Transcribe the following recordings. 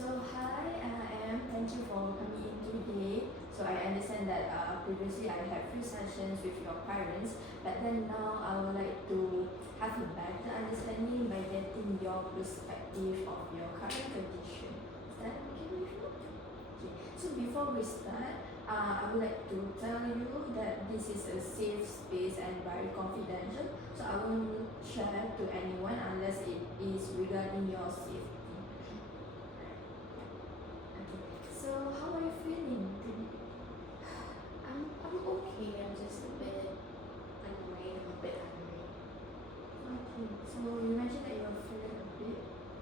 So hi, thank you for coming in today. So I understand that previously I had few sessions with your parents, but then now I would like to have a better understanding by getting your perspective of your current condition. Is that okay with you? Okay. So before we start, I would like to tell you that this is a safe space and very confidential. So I won't share to anyone unless it is regarding your safety. So how are you feeling today? I'm okay. I'm just a bit annoyed. I'm a bit hungry. Okay, so you mentioned that you're feeling a bit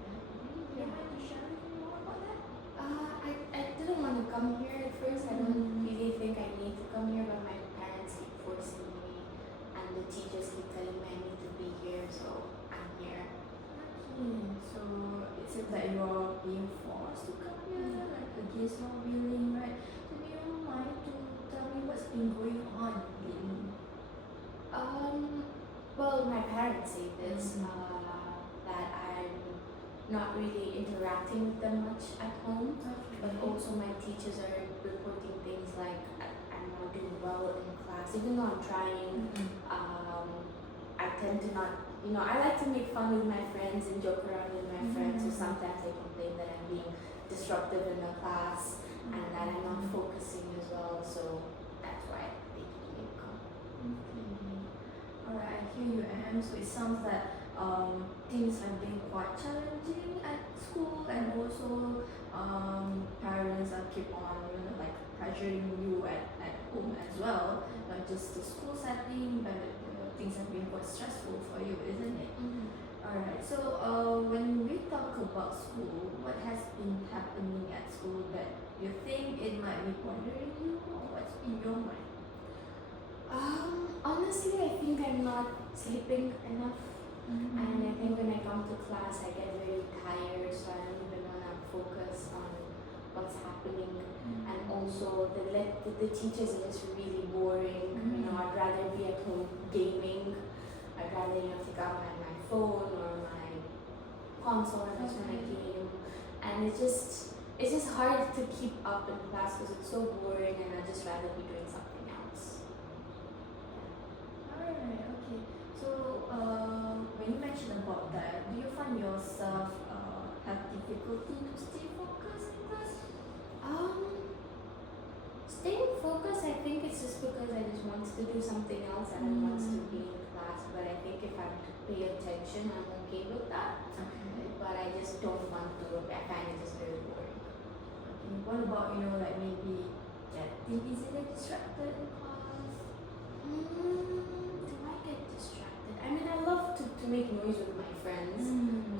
angry. Do you mind to share with me more about that? I didn't want to come here at first. I don't really think I need to come here, but my parents keep forcing me, and the teachers keep telling me I need to be here, so I'm here. Okay, so it seems like you're being forced to come here, like against your willing, right? So do you mind to tell me what's been going on lately? Well, my parents say this, Mhm. that I'm not really interacting with them much at home, but also my teachers are reporting things like I'm not doing well in class, even though I'm trying. I tend to not, I like to make fun with my friends and joke around with my friends, so sometimes they complain that I'm being disruptive in the class and that I'm not focusing as well, so that's why they keep me come. Okay. Alright, I hear you, Em. So it sounds that things have been quite challenging at school, and also parents are keep on like pressuring you at home as well, not just the school setting, but things have been quite stressful for you, isn't it? Alright, so when we talk about school, what has been happening at school that you think it might be bothering you, or what's in your mind? Honestly, I think I'm not sleeping enough, and I think when I come to class, I get very tired, so I don't even want to focus on what's happening. And also, the teachers are just really boring. I'd rather be at home gaming. I'd rather take out my phone or my console and just want to game. And it's just hard to keep up in class because it's so boring, and I'd just rather be doing something else. Alright, okay. So when you mentioned about that, do you find yourself have difficulty to stay focused in class? Staying focused, I think it's just because I just want to do something else and I want to be in class. But I think if I have to pay attention, I'm okay with that. Okay. But I just don't want to. I find it just very boring. Okay. What about like maybe getting easily distracted in class? Do I get distracted? I mean, I love to make noise with my friends.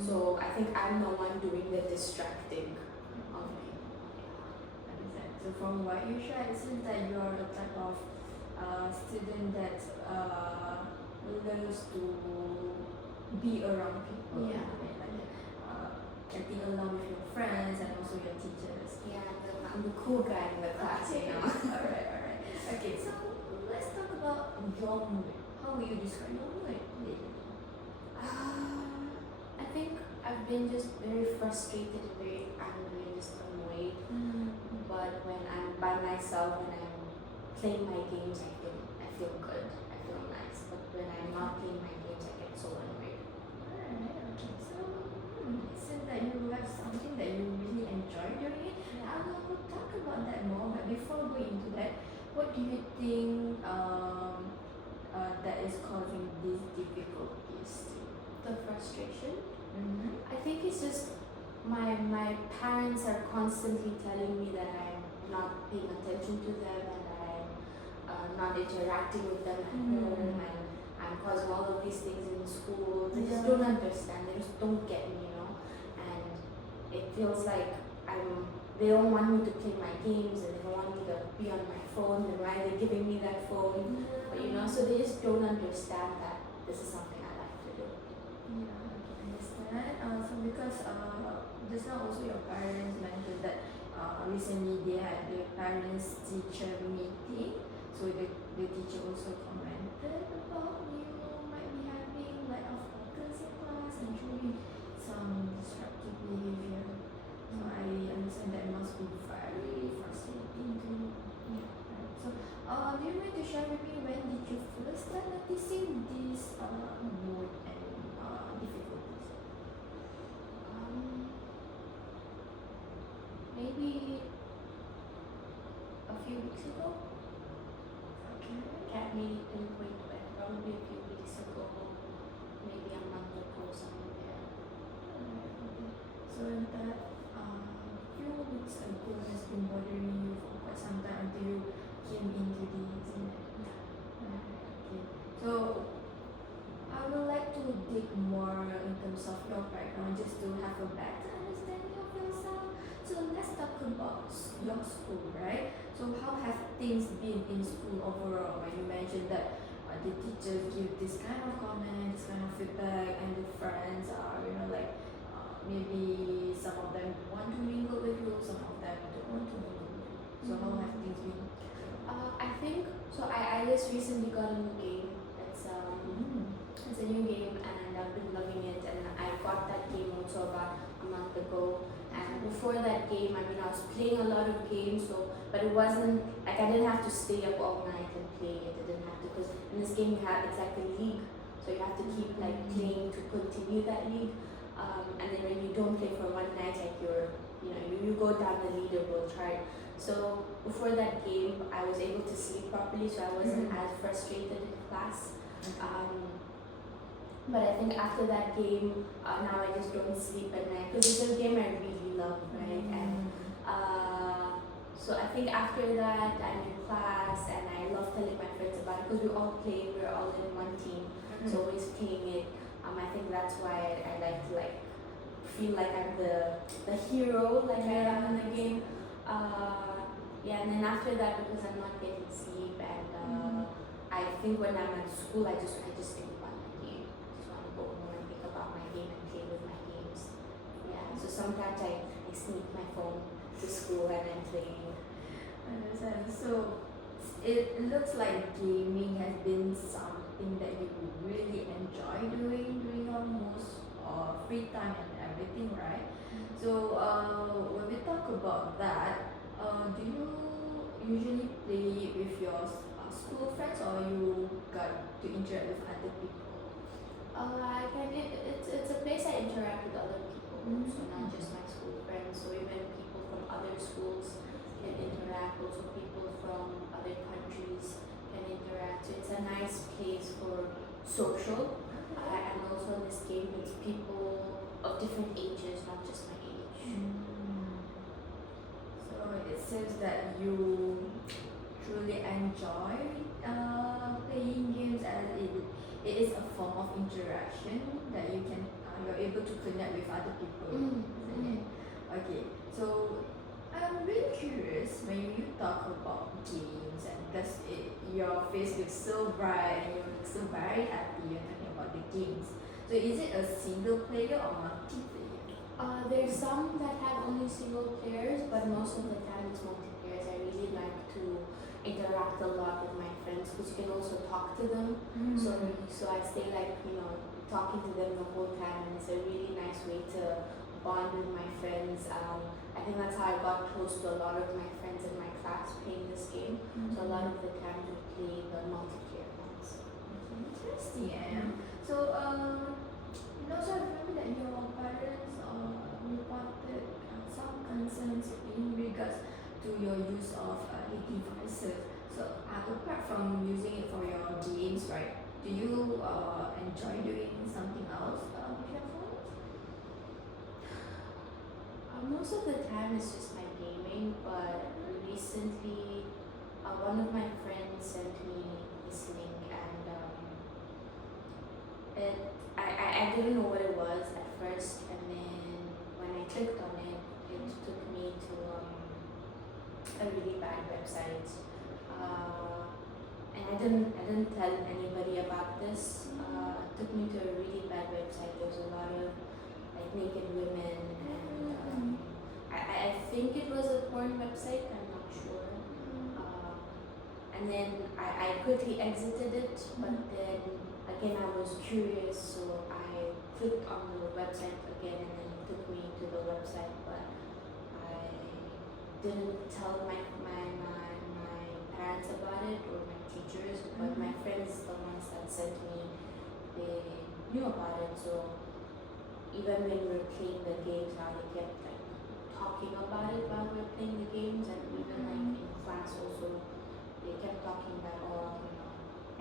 So I think I'm the one doing the distracting of me. Understand. So from what you shared, it seems that you are the type of student that loves to be around people. Yeah. Right? Like getting along with your friends and also your teachers. Yeah, I'm the cool guy in the class, Alright. Okay, so let's talk about your mood. How will you describe your mood lately? I think I've been just very frustrated and very angry and just annoyed. But when I'm by myself, when I'm playing my games, I feel good. I feel nice. But when I'm not playing my games, I get so annoyed. Alright, okay. So it seems that you have something that you really enjoy doing it. I will talk about that more, but before going into that, what do you think that is causing these difficulties to you? The frustration? I think it's just my parents are constantly telling me that I'm not paying attention to them and I'm not interacting with them at home, and I'm causing all of these things in school. They just don't understand. They just don't get me, And it feels like they don't want me to play my games and they don't want me to be on my phone. And why are they giving me that phone? But so they just don't understand that this is something I like to do. Yeah, I can understand. So because just now also your parents mentioned that recently they had the parents teacher meeting. So the teacher also commented about you might be having lack of focus in class and showing some disruptive behavior. So I maybe a few weeks ago. Okay. Can't really pinpoint when. Probably a few weeks ago, maybe a month ago, something there. Alright, okay. So that few weeks ago has been bothering you for quite some time until you came into the isn't it? Alright, okay. So I would like to dig more in terms of your background just to have a better understanding of yourself. So let's talk about your school, right? So how have things been in school overall? When you mentioned that the teachers give this kind of comment, this kind of feedback, and the friends are, like maybe some of them want to mingle with you, some of them don't want to mingle with you. So how have things been? I think so. I just recently got a new game. It's a new game, and I've been loving it. And I got that game also about a month ago. And before that game, I mean, I was playing a lot of games. But it wasn't like I didn't have to stay up all night and play it. I didn't have to, because in this game it's like a league, so you have to keep like playing to continue that league. And then when you don't play for one night, like you go down the leaderboard chart. So before that game, I was able to sleep properly, so I wasn't as frustrated in class. But I think after that game, now I just don't sleep at night because it's a game I really love, right? And so I think after that, I'm in class and I love telling my friends about it because we're all in one team, so always playing it. I think that's why I like to feel like I'm the hero, like I am in the game. And then after that, because I'm not getting sleep, and I think when I'm at school, I just think about my game. I just want to go home and think about my game and play with my games. Yeah. So sometimes I sneak my phone to school and I'm playing. I understand. So it looks like gaming has been something that you really enjoy doing during your most free time and everything, right? So when we talk about that, do you usually play with your school friends or you got to interact with other people? It's a place I interact with other people, so not just my school friends. So even people from other schools can interact. Also people from other countries can interact. So it's a nice place for social. And also in this game, it's people of different ages, not just my age. So it seems that you truly enjoy playing games as it is a form of interaction that you're able to connect with other people, isn't it? Okay, so I'm really curious when you talk about games, and because your face looks so bright and you look so very happy you're talking about the games. So is it a single player or multiplayer? There's some that have only single players, but most of the time it's multiplayer. I really like to interact a lot with my friends because you can also talk to them. So I stay talking to them the whole time, and it's a really nice way to bond with my friends. I think that's how I got close to a lot of my friends in my class playing this game. So a lot of the time we play the multiplayer ones. Interesting. So also I remember that your parents reported some concerns in regards to your use of devices. So apart from using it for your games, right? Do you enjoy doing something else with your phones? Most of the time it's just my gaming, but recently one of my friends sent me this link, and I didn't know what it was at first, and then when I clicked on it, it took me to a really bad website, and I didn't tell anybody about this. It took me to a really bad website. There was a lot of naked women, and I think it was a porn website. I'm not sure. And then I quickly exited it, but then again I was curious, so I clicked on the website again, and then it took me to the website, but I didn't tell my parents about it or my teachers, but my friends, the ones that sent me, they knew about it. So even when we were playing the games, now they kept talking about it while we were playing the games, and even like in class also, they kept talking that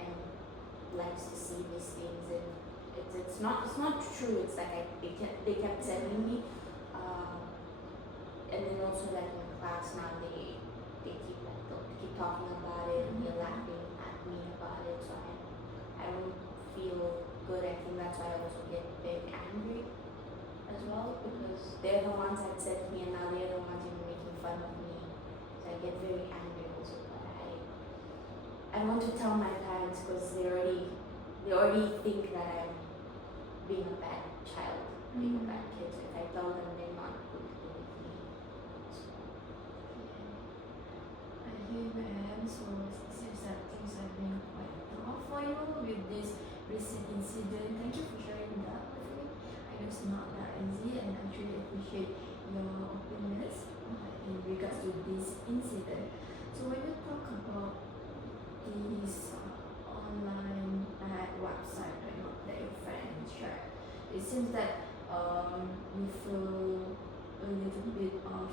and likes to see these things, and it's not true. It's like they kept telling me, and then also like in class now they keep talking about it, and they're laughing at me about it, so I don't feel good. I think that's why I also get very angry as well, because they're the ones that said to me, and now they're the ones even making fun of me. So I get very angry also. But I want to tell my parents because they already think that I'm being a bad child, being a bad kid. So if I tell them, they're not going to believe me. So, I hear you, and so it seems that things have been quite tough for you with this recent incident. Thank you for sharing that with me. I know it's not that easy, and I truly appreciate your opinions in regards to this incident. So when you talk about these online website that your friends share, it seems that you feel a little bit of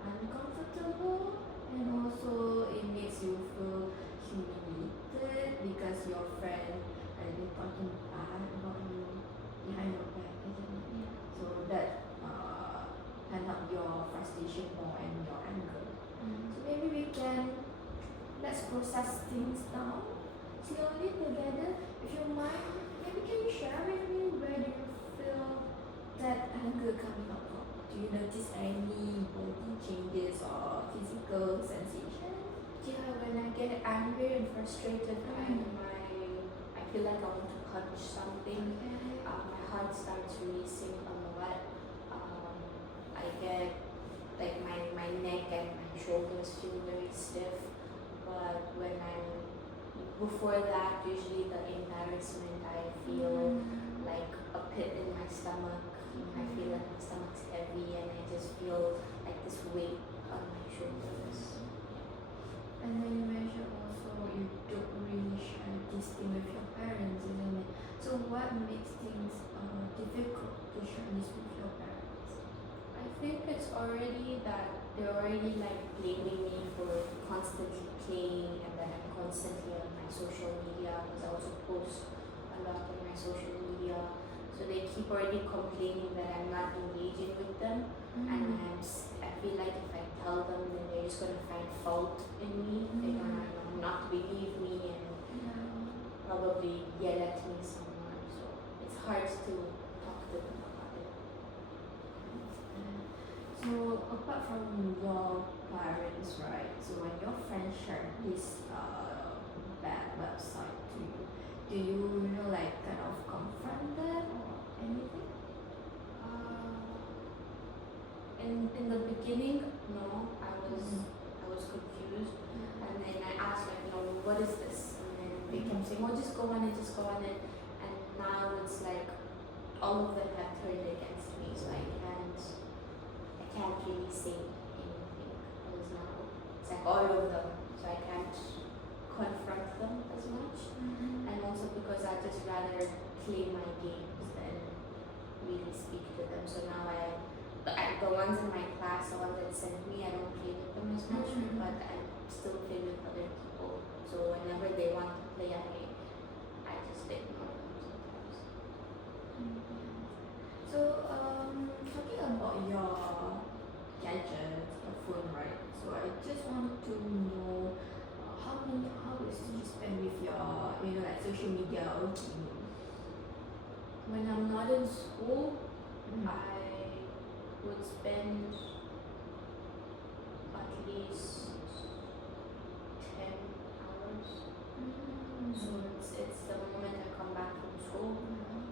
uncomfortable, and also it makes you feel humiliated because your friend has been talking bad about you behind your back, isn't it? yeah. So that pent up your frustration more and your anger. So maybe we can let's process things down slowly together. If you mind, maybe can you share with me where do you feel that anger coming up from? Do you notice any body changes or physical sensation? Yeah, when I get angry and frustrated, I feel like I want to punch something. My heart starts racing a lot. I get like my neck and my shoulders feel very stiff. But before that, usually the embarrassment, I feel like a pit in my stomach. I feel like my stomach's heavy, and I just feel like this weight on my shoulders. And then you mentioned also you don't really share this thing with your parents, isn't it? So what makes things difficult to share this with your parents? I think it's already that they're already like blaming me for constantly playing, and that I'm constantly on my social media, because I also post a lot on my social media. So they keep already complaining that I'm not engaging with them, and I feel like if I tell them, then they're just gonna find fault in me. They're gonna not believe me and probably yell at me somewhere. So it's hard to talk to them about it. So apart from your parents, right? So when your friends share this bad website to you, do you like kind of confront them or anything? In the beginning, no, I was confused, and then I asked like, what is this? And then they kept saying, oh, just go on it, and now it's like all of them have turned against me, so I can't really say anything, because now it's like all of them, so I can't confront them as much, and also because I just rather play my games than really speak to them. So now the ones in my class, the ones that sent me, I don't play with them as much, but I still play with other people. So whenever they want to play, I just ignore them sometimes. So talking about your gadget, your phone, right? So I just want to know how many hours do you spend with your, like social media or gaming? When I'm not in school, I would spend at least 10 hours. So it's the moment I come back from school,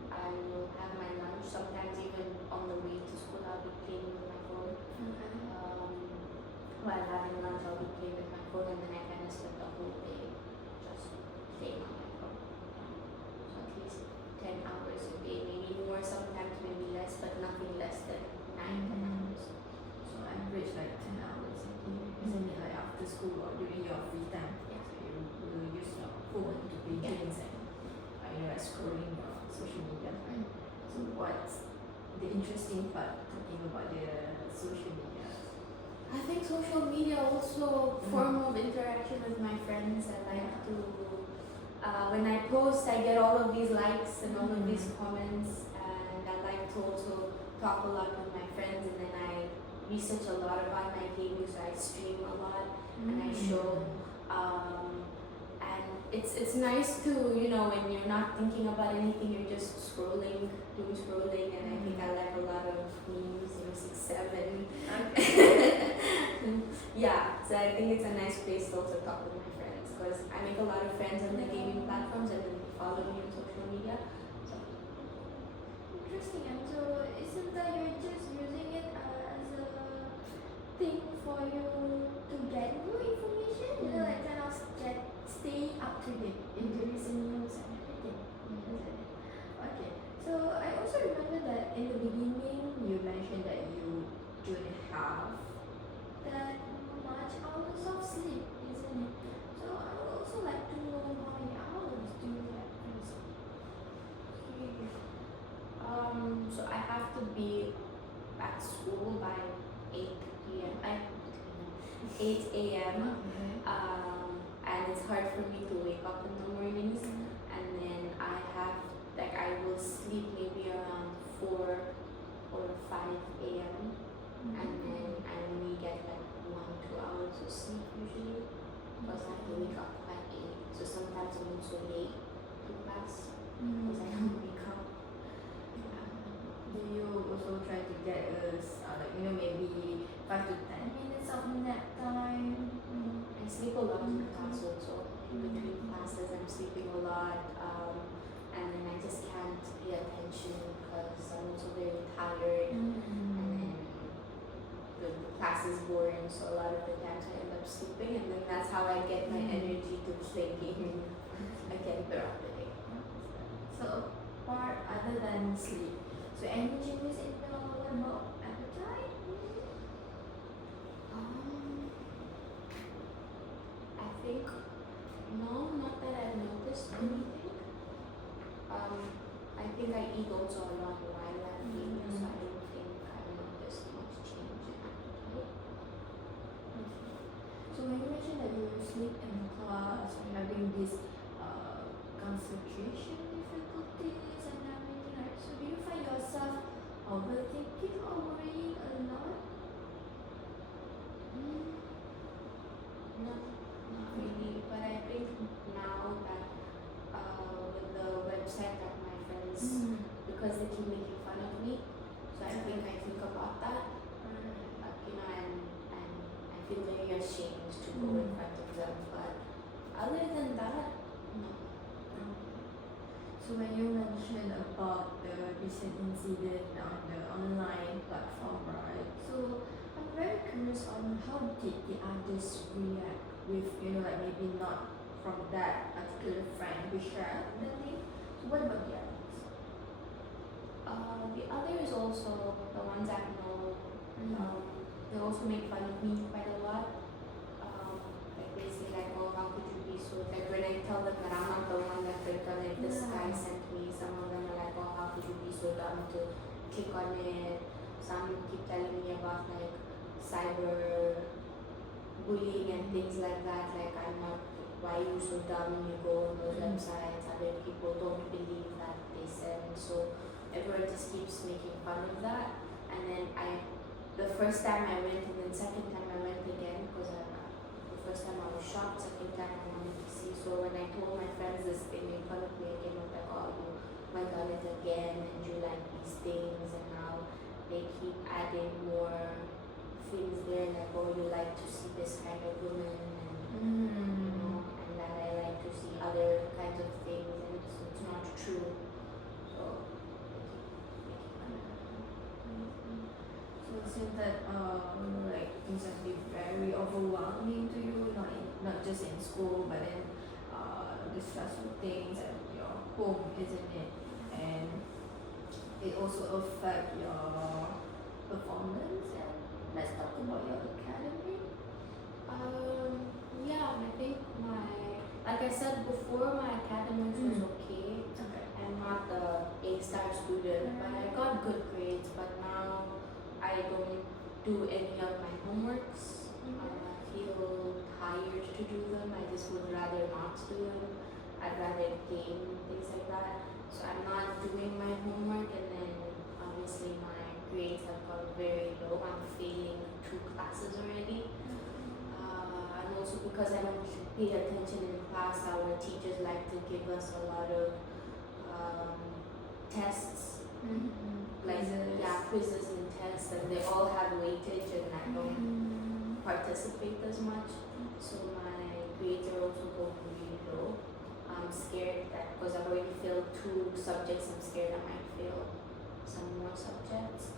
I will have my lunch. Sometimes even on the way to school, I'll be playing with my phone. While having lunch, I'll be playing with my phone, and then I kind of spend the whole day just playing on my phone. So at least 10 hours a day, maybe more sometimes, maybe less, but nothing less than 9-10 hours. So average like 10 hours a day, isn't it? Like after school or during your free time. Yeah. So you will use your phone to play games and like scrolling your social media. So what's the interesting part talking about the social media? I think social media also form of interaction with my friends. I like to when I post, I get all of these likes and all of these comments, and I like to also talk a lot with my friends, and then I research a lot about my gaming, so I stream a lot and I show. And it's nice to, you know, when you're not thinking about anything, you're just scrolling, doom scrolling, and I think I like a lot of memes, you know, 6, 7. Yeah, so I think it's a nice place to also talk with my friends, because I make a lot of friends on the gaming platforms and then they follow me on social media. So Interesting. And so isn't that you're just using it as a thing for you to get new information? You know, like kind of stay up to date in the recent news and everything. Isn't it? Okay. So I also remember that in the beginning you mentioned that you don't have that much hours of sleep, isn't it? So I would also like to know how many hours do you have in sleep? so I have to be at school by 8 p.m. 8 a.m. And it's hard for me to wake up in the mornings, and then I will sleep maybe around 4 or 5 a.m. and then I only get like 1-2 hours of sleep usually, because I have to wake up at 8. So sometimes I'm also late to class because I don't wake up. Do you also try to get us like, you know, maybe 5 to 10 minutes of nap time? I sleep a lot in class also. In between classes, I'm sleeping a lot, and then I just can't pay attention because I'm also very tired, and then the class is boring, so a lot of the times I end up sleeping, and then that's how I get my energy to play gaming again throughout the day. So apart other than sleep, so any changes in the what about appetite? I think no, not that I've noticed anything. I think I eat also a lot while I'm eating, so I don't think I've noticed much change in appetite. So when you mentioned that you sleep in class and having this concentration difficulties and everything, right? So do you find yourself overthinking or worrying a lot? Not really, but I think now that with the website that my friends, because they keep making fun of me, so I think about that, you know, and I feel very ashamed to go in front of them. But other than that, no. So when you mentioned about the recent incident on the online platform, right? So I'm very curious on how did the others react with, you know, like maybe not from that particular friend who shared the link. So what about the others? The others also, the ones I know, they also make fun of me quite a lot. Like they say like, oh, how could you be so, like when I tell them that I'm not the one that like this guy sent me, some of them are like, oh, how could you be so dumb to click on it. Some keep telling me about like cyber bullying and things like that, like I'm not, why are you so dumb, you go on those websites, other people don't believe that they send. So everyone just keeps making fun of that. And then the first time I went, and then second time I went again, because the first time I was shocked, second time I wanted to see. So when I told my friends this, they made fun of me again, was like, oh, you went on it again, and you like these things, and now they keep adding more things there, like, oh, you like to see this kind of woman, and you know, and that I like to see other kinds of things, and it's not true. So So it seems that like things have been very overwhelming to you, not just in school, but then the stressful things at your home, isn't it? And it also affect your performance. And let's talk about your academic. yeah, I think like I said before, my academics was okay. I'm not the A-star student, but I got good grades. But now I don't do any of my homeworks. I feel tired to do them. I just would rather not do them. I'd rather game, things like that. So I'm not doing my homework, and then obviously my grades have gone very low. I'm failing 2 classes already. And also because I don't pay attention in class, our teachers like to give us a lot of tests, like quizzes and tests, and they all have weightage, and I don't participate as much. So my grades are also going really low. I'm scared that because I've already failed 2 subjects, I'm scared I might fail some more subjects.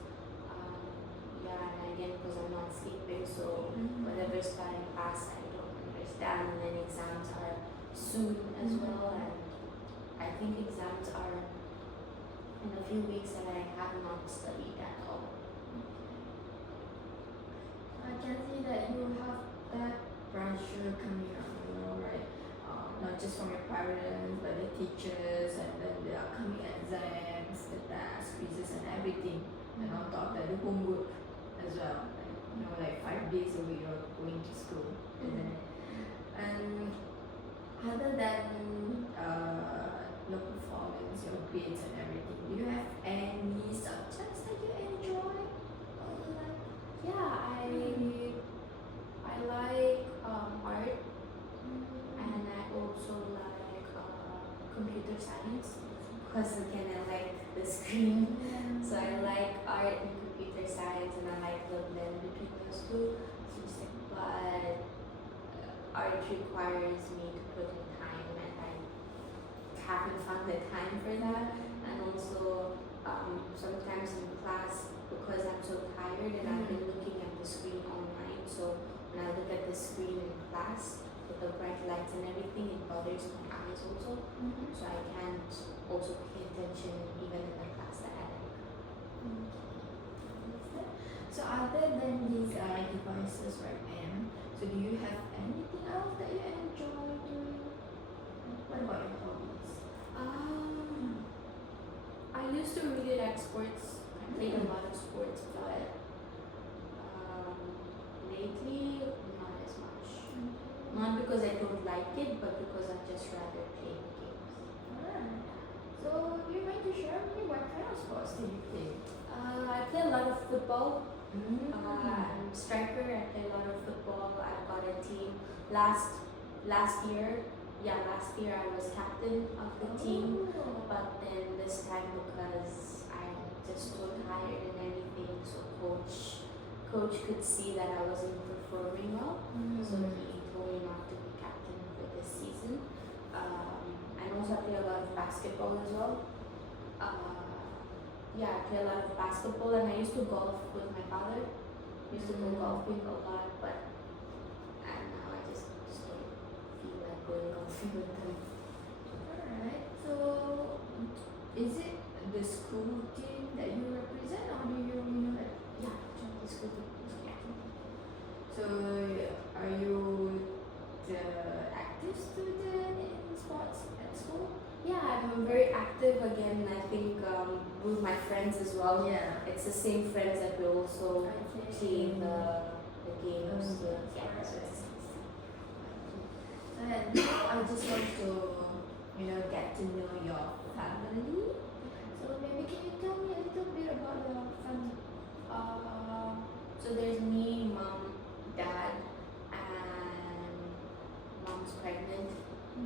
And again, because I'm not sleeping, so whatever's starting class I don't understand, and then exams are soon as well, and I think exams are in a few weeks, and I have not studied at all. I can see that you have that pressure coming up, right? Not just from your parents, but the teachers, and then the upcoming exams, the tasks, quizzes, and everything. And on top of that, the homework as well. Like 5 days a week you're going to school, isn't it? And other than your performance, your grades, and everything, do you have any subjects that you enjoy? Or like? Yeah, I like art, and I also like computer science, because again I like the screen. So I like art and computer science, and I like the blend between those two. But art requires me to put in time, and I haven't found the time for that. And also sometimes in class, because I'm so tired and I've been looking at the screen online, so when I look at the screen in class with the bright lights and everything, it bothers my eyes also. So I can't also pay attention even in the class that I like. So other than these devices right now, so do you have anything else that you enjoy doing? What about your hobbies? I used to really like sports. I played a lot of sports, but lately not as much. Not because I don't like it, but because I just rather play games. Alright. So do you mind to share with me what kind of sports do you play? I play a lot of football. I'm a striker. I play a lot of football. I've got a team. Last year I was captain of the team, but then this time, because I'm just so tired and everything, so coach could see that I wasn't performing well, so he told me not to be captain for this season. And also I play a lot of basketball as well. I play a lot of basketball, and I used to golf with my father. Used to go golfing a lot, and now I just don't feel like going golfing with them. Alright. So is it the school team that you represent, or do you like? Yeah, join the school team. So are you the active student in sports at school? Yeah, I'm very active again. I think with my friends as well. Yeah. It's the same friends that we also play the games. So and now I just want to get to know your family. So maybe can you tell me a little bit about your family? So there's me, mom, dad, and mom's pregnant.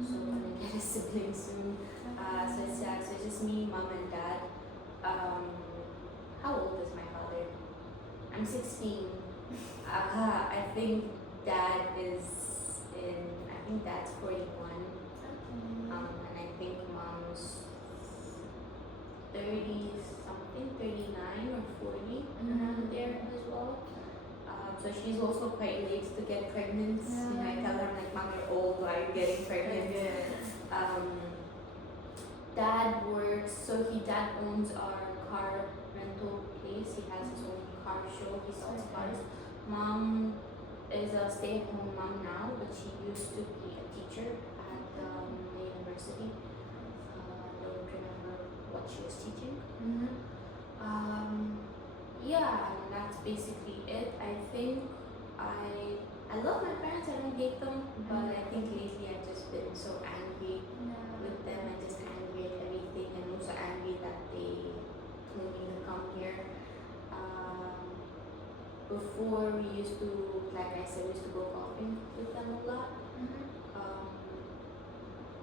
So I'm gonna get a sibling soon. So it's just me, mom, and dad. How old is my father? I'm 16. I think dad's 41. And I think mom's 30 something, 39 or 40 around there as well. So she's also quite late to get pregnant. I tell her, I'm like, Mom, you're old, why are you getting pregnant? Dad works, dad owns our car rental place. He has his own car show, he sells cars. Mom is a stay-at-home mom now, but she used to be a teacher at the university. I don't remember what she was teaching. And that's basically it. I think I love my parents, I don't hate them, but I think lately I've just been so angry with them. I'm just angry at everything, and also angry that they told me to come here. Before we used to, like I said, we used to go golfing with them a lot.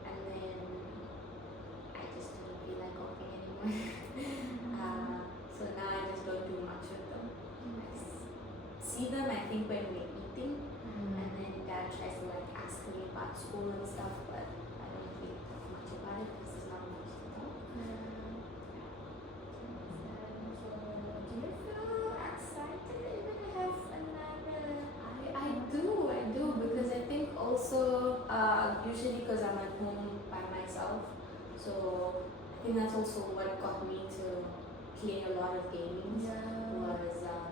And then I just didn't feel like golfing anymore. So now I just don't do much with them. I see them, I think, when we're eating, and then dad tries to like ask me about school and stuff, but I don't really talk much about it because there's not much to talk. Do you feel excited even to have another? I do because I think also usually because I'm at home by myself, so I think that's also what got me to play a lot of gaming. Was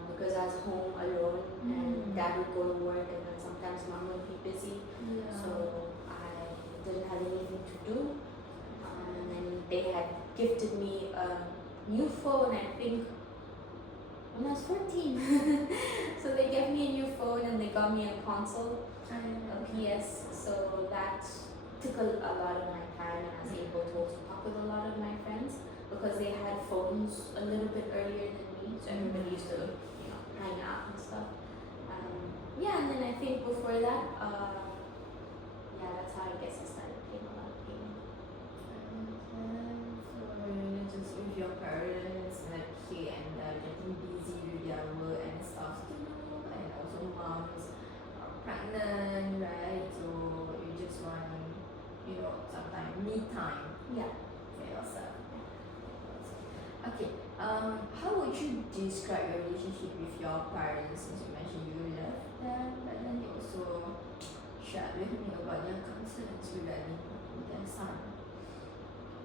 because I was home alone and dad would go to work and then sometimes mom would be busy, so I didn't have anything to do. And then they had gifted me a new phone, I think when I was 14. So they gave me a new phone and they got me a console, a PS. So that took a lot of my time, and I was able to also talk with a lot of my friends because they had phones a little bit earlier than me. So everybody used to, hang out and stuff. And then I think before that, that's how I guess I started playing a lot of gaming. So you're just with your parents, like here and getting busy with their work and stuff to do, and also moms are pregnant, right? So you just want, sometimes me time Yeah. for yourself. Okay. How would you describe your relationship with your parents? Since you mentioned you love them, but then you also shared with me about your concerns regarding their son.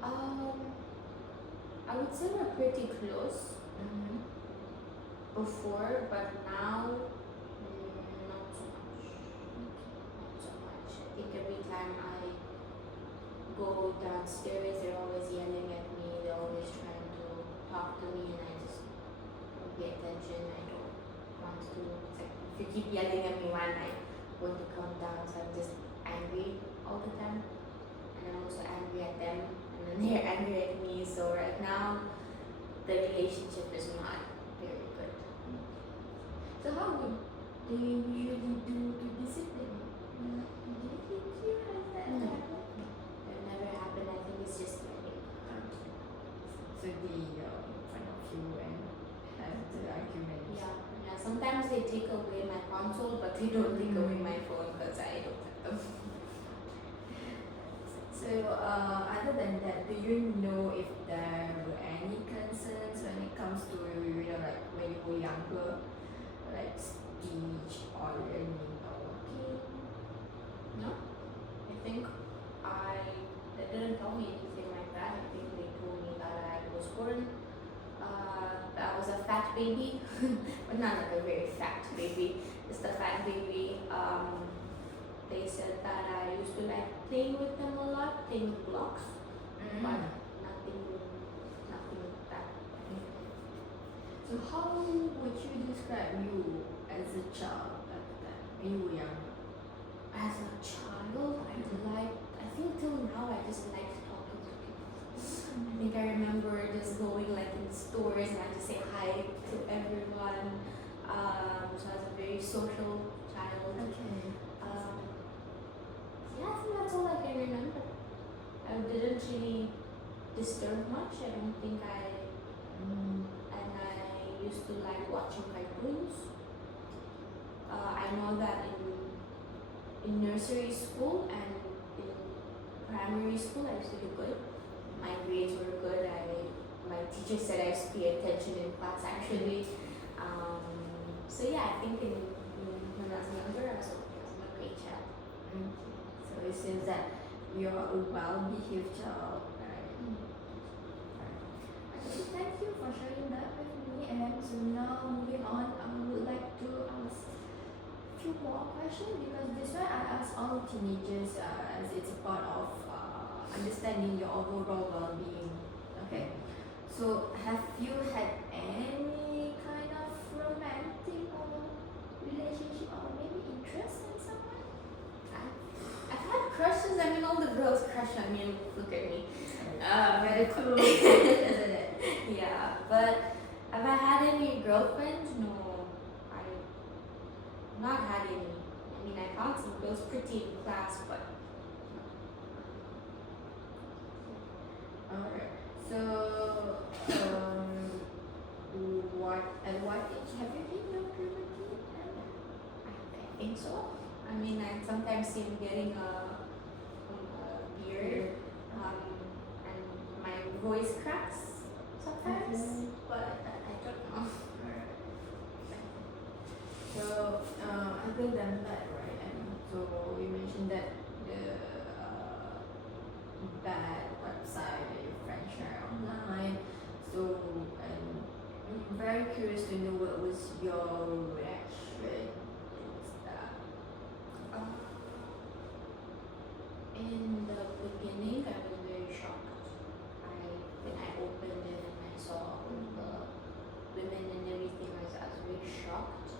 I would say we're pretty close before, but now not so much. Not so much. I think every time I go downstairs, they're always yelling at me. They're always trying to talk to me, and I just don't pay attention. I don't want to. It's like if you keep yelling at me, when I want to calm down, so I'm just angry all the time, and I'm also angry at them, and then they're angry at me. So right now, the relationship is not very good. So how would they usually do to discipline? Do they hit you? Has that No. happened? It never happened. I think it's just my name. So they in front of you and have the argument. Yeah. Sometimes they take away my console, but they don't take away my phone because I don't have them. So other than that, do you know if there were any concerns when it comes to like when you were younger, like speech or learning or working? No, I think they didn't tell me anything like that. I think they told me that I was born, that I was a fat baby, but not like a very fat baby, just a fat baby. They said that I used to like playing with them a lot, playing with blocks, but nothing that. So how would you describe you as a child at the time when you were young? As a child, I think till now I just liked talking to people. I think I remember just going like in stores and I just say hi to everyone. So I was a very social child. Okay. I think that's all I can remember. I didn't really disturb much. I don't think and I used to like watching cartoons. I know that in nursery school and in primary school I used to do good. My grades were good. My teacher said I used to pay attention in class actually. So I think when I was younger I was a great child. So it seems that you're a well-behaved child, right? Okay, thank you for sharing that with me. And so now moving on, I would like to ask a few more questions because this one I ask all teenagers as it's a part of understanding your overall well-being. Okay, so have you had any kind of romantic or relationship or I mean, look at me. Very cool, isn't it? Yeah, but have I had any girlfriends? No, I've not had any. I mean, I found some girls pretty in class, but Alright. So, what at what age have you hit your puberty? I think so. I mean, I sometimes see him getting a beard, and my voice cracks sometimes, Mhm. but I don't know. Alright. So, other than that, right? And so you mentioned that the bad website that your friends share online. So, and I'm very curious to know what was your reaction towards that. In the beginning, I was very shocked. When I opened it and I saw all the women and everything, I was very shocked.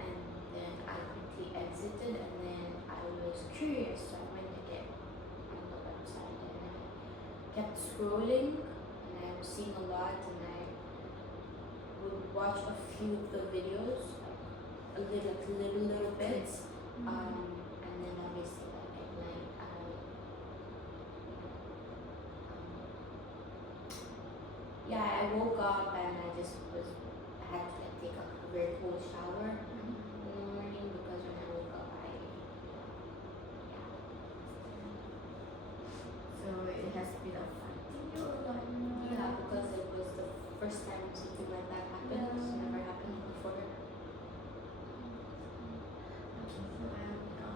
And then I quickly exited, and then I was curious, so I went again on the website, and I kept scrolling, and I was seeing a lot, and I would watch a few of the videos, like little bits. And then obviously like at night I woke up and I had to like take a very cold shower in the morning, because when I woke up So it has been affecting you a lot. because it was the first time something like that happened. It's never happened before. Okay, so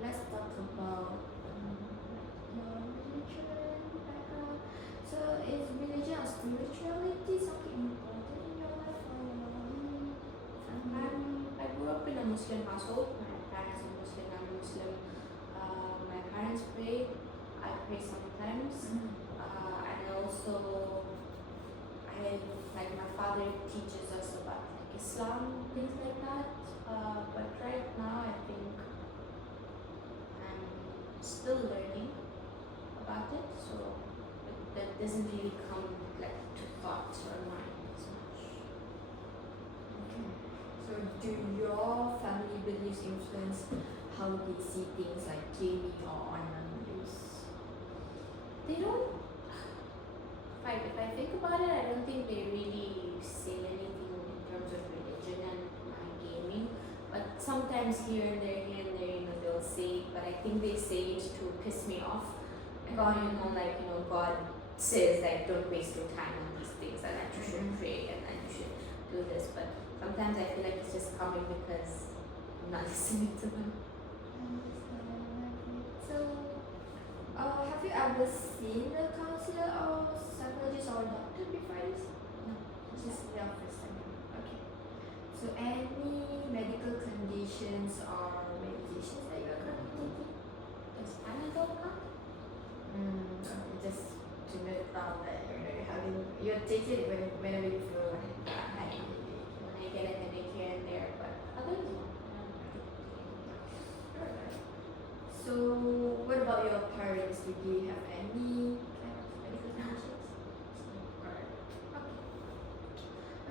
let's talk about your religion background. So is religion or spirituality something important in your life or your family? I grew up in a Muslim household. My parents are Muslim. I'm Muslim. My parents pray. I pray sometimes. And also, like my father teaches us about like Islam, things like that. But right now, I think I'm still learning about it, so that doesn't really come like to thoughts or mind as much. Okay. So do your family beliefs influence how they see things like gaming or online use? They don't. If I think about it, I don't think they really say anything in terms of religion and gaming. But sometimes here and there, they'll say it. But I think they say it to piss me off. Like, God says like don't waste your time on these things, and that you should pray and that you should do this. But sometimes I feel like it's just coming because I'm not listening to them. So, have you ever seen a counselor or psychologist or doctor before this? No. This is your first time. Okay. So, any medical conditions or medications that you are currently taking? Does Panadol count? Okay, just to note down that you're taking it whenever you feel like that. When I get a headache here and there, but others no. Alright. So, what about your parents? Do they have any kind of medical conditions? Alright. Okay.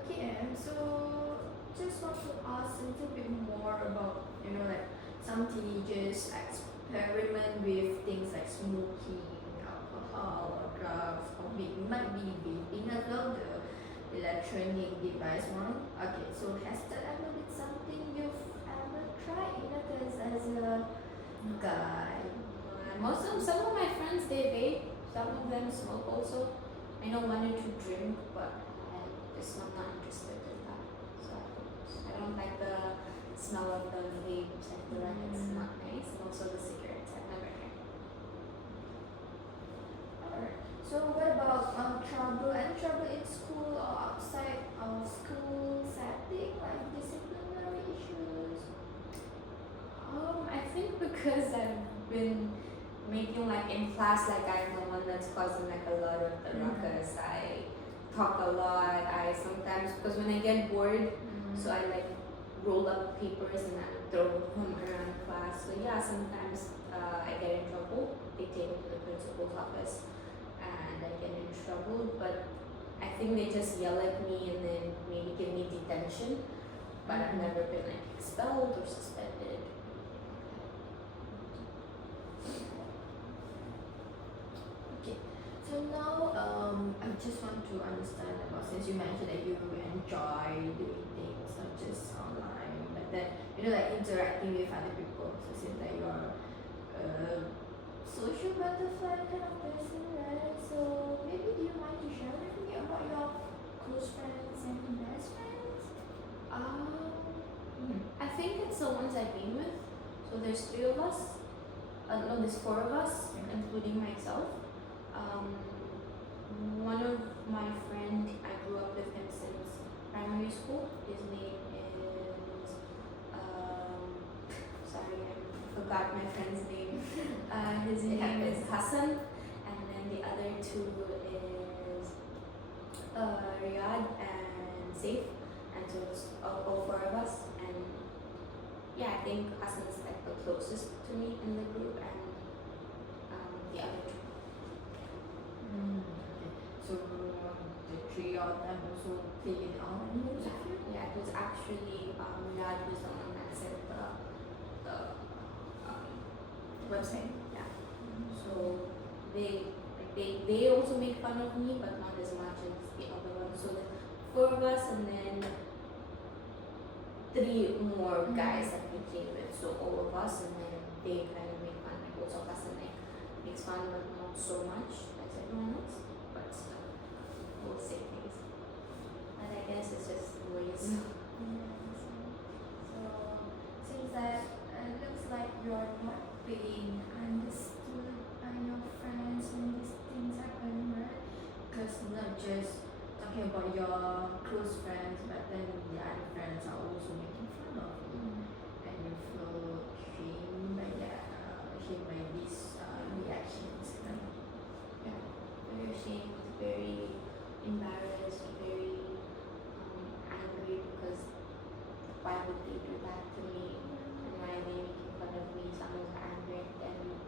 Okay, and so just want to ask a little bit more about, like some teenagers experiment with things like smoking, alcohol, or drugs, or might be vaping as well, the electronic device one. Okay, so has that ever been something you've ever tried? Because as a guy. Some of my friends they vape, some of them smoke also. I know one or two drink, but I'm not interested in that. So I don't like the smell of the vapes. I feel like it's not nice, and also the cigarettes. I've never tried. Alright. So what about trouble? Any trouble in school or outside of school setting, like disciplinary issues? I think because I've been making like in class, like I'm the one that's causing like a lot of the ruckus. I talk a lot. I sometimes, because when I get bored, so I like roll up papers and I would throw them around class. So yeah, sometimes I get in trouble. They take it to the principal's office and I get in trouble. But I think they just yell at me and then maybe give me detention. But I've never been like expelled or suspended. Okay, so now I just want to understand about, since you mentioned that you enjoy doing things not just online, but then like interacting with other people. So it seems like you're a social butterfly kind of person, right? So maybe do you mind to share with me about your close friends and best friends? I think it's the ones I've been with. So there's 3 of us. No, there's 4 of us, including myself. One of my friend, I grew up with him since primary school. His name is, sorry, I forgot my friend's name. His name is Hassan, and then the other 2 is Riyadh and Saif, and so it's all 4 of us. And yeah, I think Hassan's like the closest to me in the group, and the other 2. Okay. So the 3 of them also play in our university? Yeah, it was actually Riyadh was the one that sent the website. Yeah. So they also make fun of me, but not as much as the other ones. So the 4 of us, and then 3 more guys that we came with. So all of us, and then they kind of make fun. Like also Hassan like makes fun, but not so much as everyone else. But still, we'll say things. And I guess it's just the ways. So seems that it looks like you're not being understood by your friends when these things happen, right? Because not just talking about your close friends, but then the other friends are also making fun of you, and you feel shamed by that, shamed by these reactions. Right? Yeah, very ashamed, very embarrassed, very angry because why would they do that to me? And why are they making fun of me? So I was angry at them.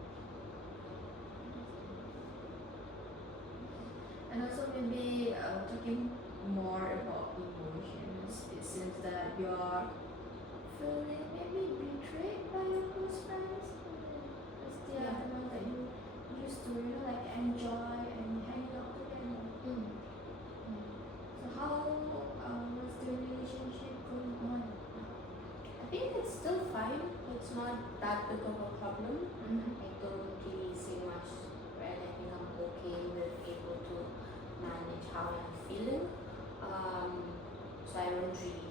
And also maybe talking more about emotions, it seems that you're feeling maybe betrayed by your close friends, because they are the ones that you used to like enjoy and hang out together. So how was the relationship going on? I think it's still fine. It's not that big of a problem. I don't really see much red. I think I'm okay with able to manage how I'm feeling. So I don't really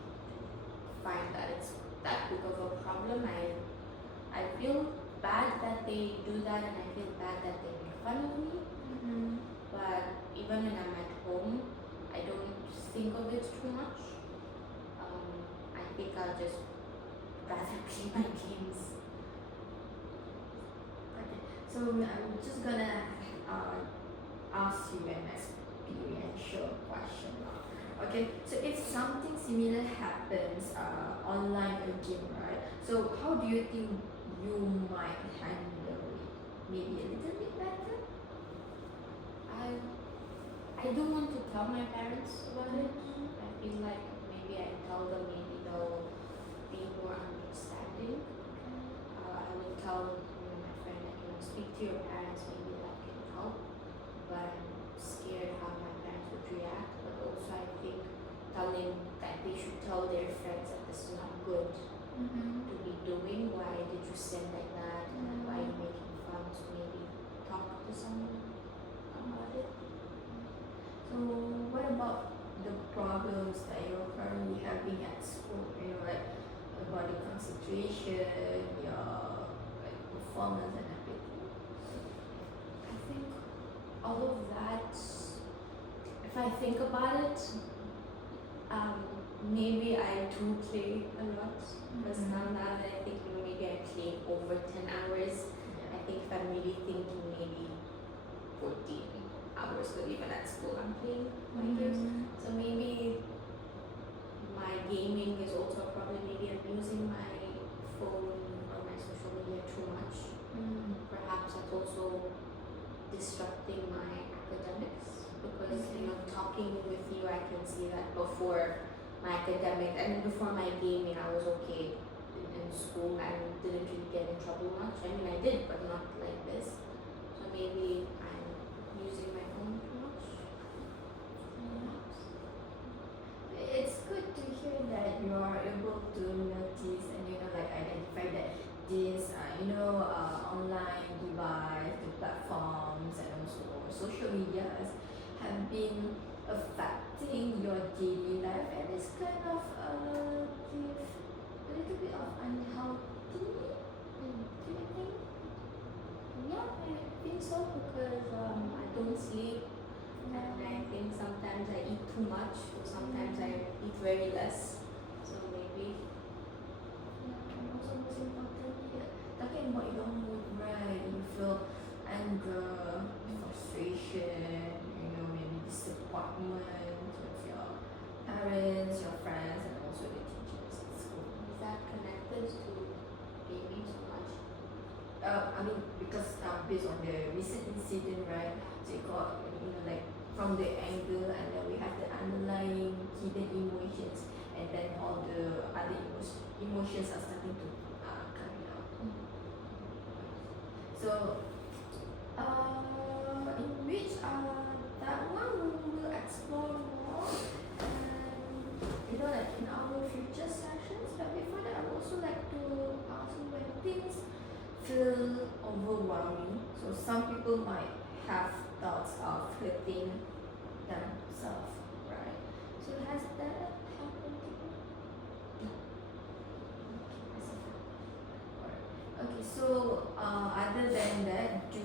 find that it's that big of a problem. I feel bad that they do that, and I feel bad that they make fun of me. But even when I'm at home, I don't think of it too much. I think I'll just rather play my games. Okay, so I'm just gonna ask you an experiential question now. Okay, so if something similar happens online again, right? So how do you think you might handle it? Maybe a little bit better? I don't want to tell my parents about it. I feel like maybe I tell them, maybe they'll be more understanding. I would tell my friend that speak to your parents, maybe that can help. But I'm scared how my parents would react. But also I think telling that they should tell their friends that this is not good to be doing. Why did you send like that? And why are you making fun? So maybe talk to someone about it. So what about the problems that you're currently having at school? Like about the concentration, your like performance and everything. I think all of that, if I think about it, maybe I do play a lot. Because now that I think maybe I play over 10 hours. I think if I'm really thinking maybe 14 hours, but even at school I'm playing my games. So maybe my gaming is also probably maybe a academic. I mean, before my gaming, I was okay in school and didn't really get in trouble much. I mean, I did, but not like this. So maybe I'm using my phone too much. It's good to hear that you are able to notice and like identify that these online device, the platforms and also social medias have been affecting your daily life, and it's kind of give a little bit of unhealthy. Do you think? Yeah, I think so because I don't sleep and I think sometimes I eat too much, so sometimes I eat very less. So maybe. And also most importantly, talking about your mood, right? You feel anger, frustration, maybe disappointment with your parents, your friends, and also the teachers at school. Is that connected to gaming so much? I mean, because based on the recent incident, right? So you got, like from the anger, and then we have the underlying hidden emotions, and then all the other emotions are starting to come out. So, in which that one we will explore more, and like in our future sessions. But before that, I would also like to ask you when things feel overwhelming. So some people might have thoughts of hurting themselves, right? So has that happened to you? No. Okay, so other than that, do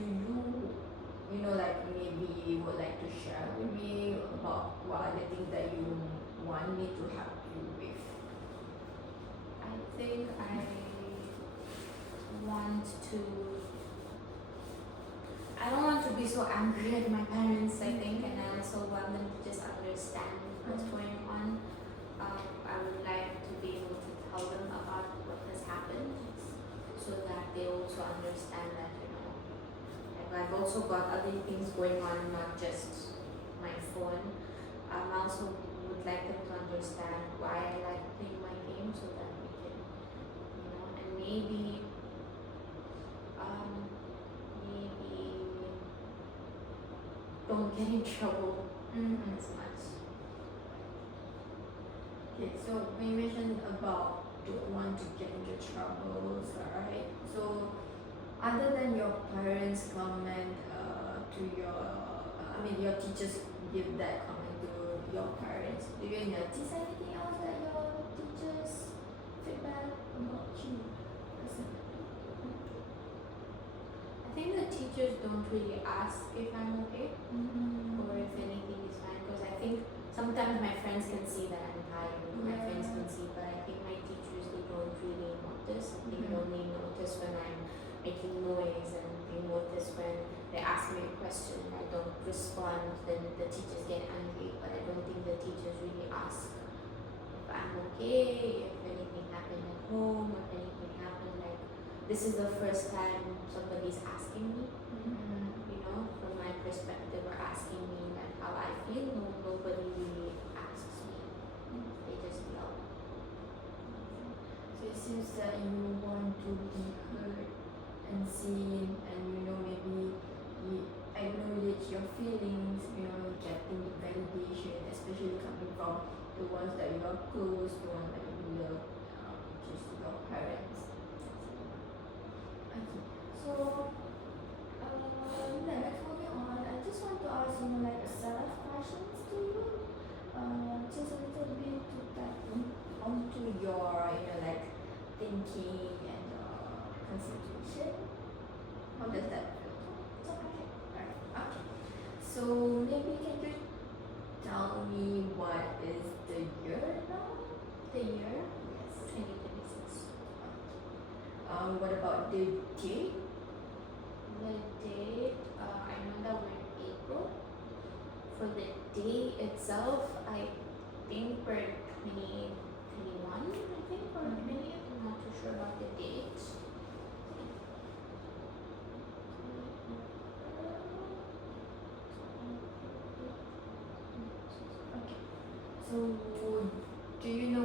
like maybe you would like to share with me about what are the things that you want me to help you with? I think I want to. I don't want to be so angry at my parents, I think, and I also want them to just understand what's going on. I would like to be able to tell them about what has happened so that they also understand that, like I've also got other things going on, not just my phone. I also would like them to understand why I like playing my game so that we can, and maybe don't get in trouble as much. Okay, so when you mentioned about don't want to get into troubles, right? So other than your parents' comment to your teachers give that comment to your parents, do you notice anything else that your teachers feedback about you personally? I think the teachers don't really ask if I'm okay or if anything is fine because I think sometimes my friends can see that I'm tired. My friends can see, but I think my teachers they don't really notice. They only notice when I'm making noise, and they notice when they ask me a question and I don't respond. Then the teachers get angry, but I don't think the teachers really ask if I'm okay, if anything happened at home, if anything happened like. This is the first time somebody's asking me, from my perspective, or asking me like how I feel. Nobody really asks me. They just yell. So it seems that you want to be heard and seen, and maybe you acknowledge your feelings, getting validation, especially coming from the ones that you are close, the ones that you love, which is your parents. Okay, so next moving on, I just want to ask like a set of questions to you, just a little bit to tap onto your like thinking and concentration. How does that feel? It's okay. Alright. Okay. So maybe can you tell me what is the year now? The year? Yes. 2026. What about the date? The date, I know that we're in April. For the day itself, I think we're 2021, I think, or 20th. I'm not too sure about the date. Okay. So do you know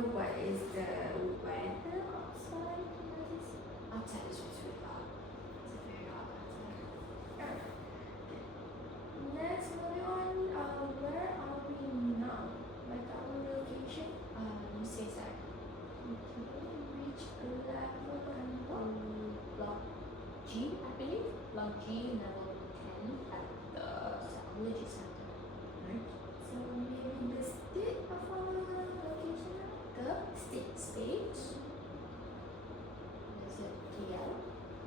Psychology level 10 at the Psychology Center. Right. So maybe the state of our location now? The state. Is it KL?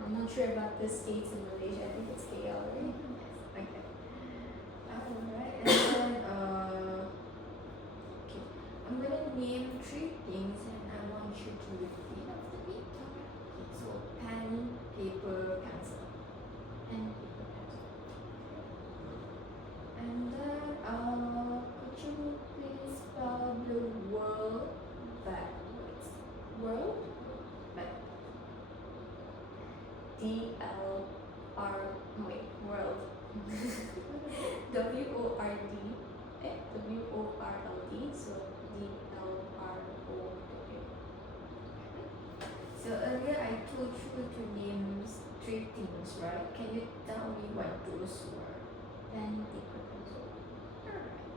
I'm not sure about the states in Malaysia. I think it's KL, right? Okay. Alright, and then okay. I'm gonna name three things and I want you to repeat after me. Okay. So pen, paper, pencil. And paper pencil. And then could you please spell the word backwards? World. Back. DLR. No wait. World. WORD. WORLD. So DLROW. So earlier I told you to name three things, right? Can you tell me what those were? Pen, paper, pencil. Alright.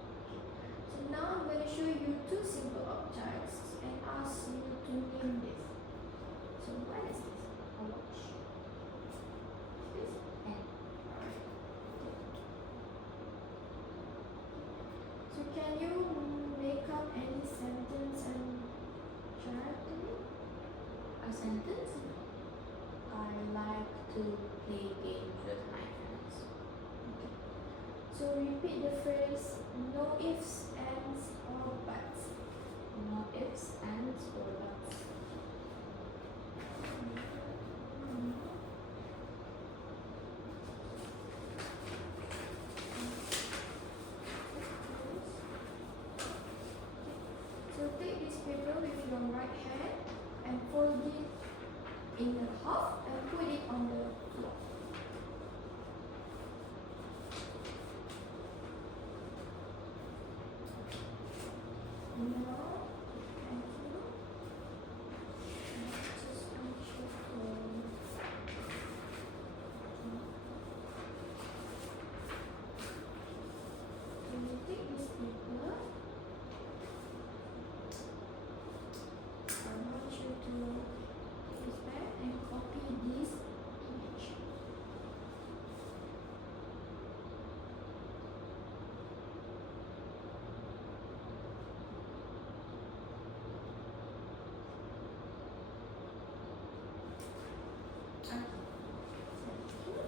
So now I'm going to show you two simple objects and ask you to name this. So what is this? A watch. This? Pen. Alright. So can you make up any sentence and share it to me? A sentence. I like to play games with my friends. So repeat the phrase no ifs, ands, or buts. No ifs, ands, or buts. So take this paper with your right hand and fold it in half and put it on the floor. Now, thank you. Just want you to you take this paper. I want you to take this back and copy this image. Okay. Thank you.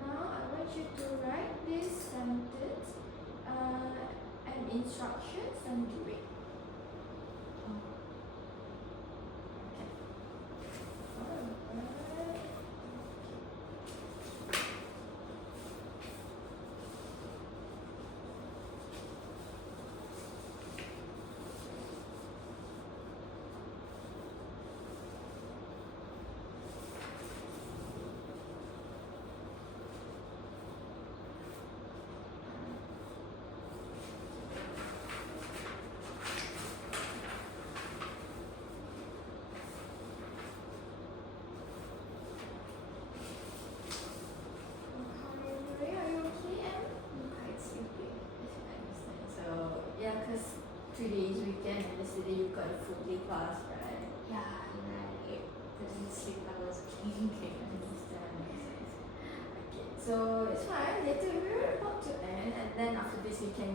Now I want you to write this sentence and instructions and do it. Okay. Alright. Okay, are you okay, Em? Okay, it's okay. I understand. So yeah, cause today is weekend and yesterday you got a full day class, right? Yeah, and I didn't sleep. I was thinking. I understand. Okay, so it's fine. Later we will report to Anne, and then after this you can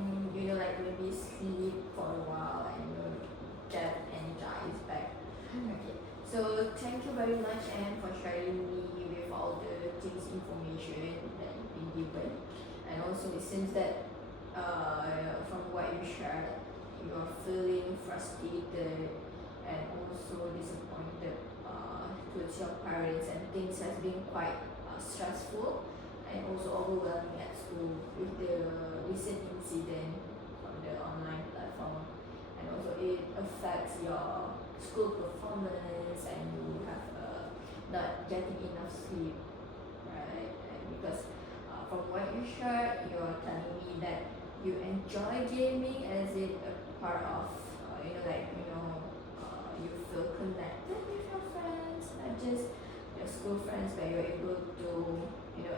like maybe sleep for a while and get energized back. Okay. So thank you very much, Anne, for sharing me with all the things information that you've been given. And also it seems that from what you shared, you're feeling frustrated and also disappointed towards your parents, and things has been quite stressful and also overwhelming at school with the recent incident on the online platform, and also it affects your school performance and you have not getting enough sleep, right? And because from what you shared, you're telling me that you enjoy gaming as it a part of you feel connected with your friends, not just your school friends, but you're able to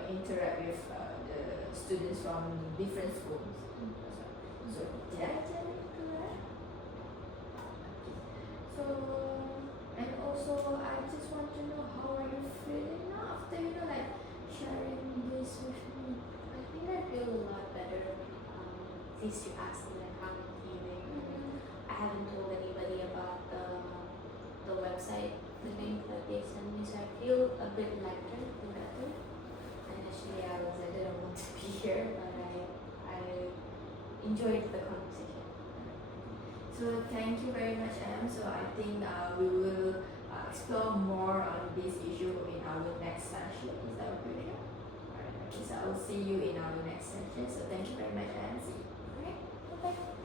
interact with the students from different schools. So did I get it correct? So and also I just want to know how are you feeling now after like sharing this with me. I think I feel a lot better. Since you asked me like how I'm feeling. I haven't told anybody about the website, the link that they sent me, so I feel a bit lighter and better. And actually, I didn't want to be here, but I enjoyed the conversation. So thank you very much, Em. So I think we will explore more on this issue in our next session. Is that okay with you? Alright, okay, so I will see you in our next session. So thank you very much, Em. See you. Alright, bye bye.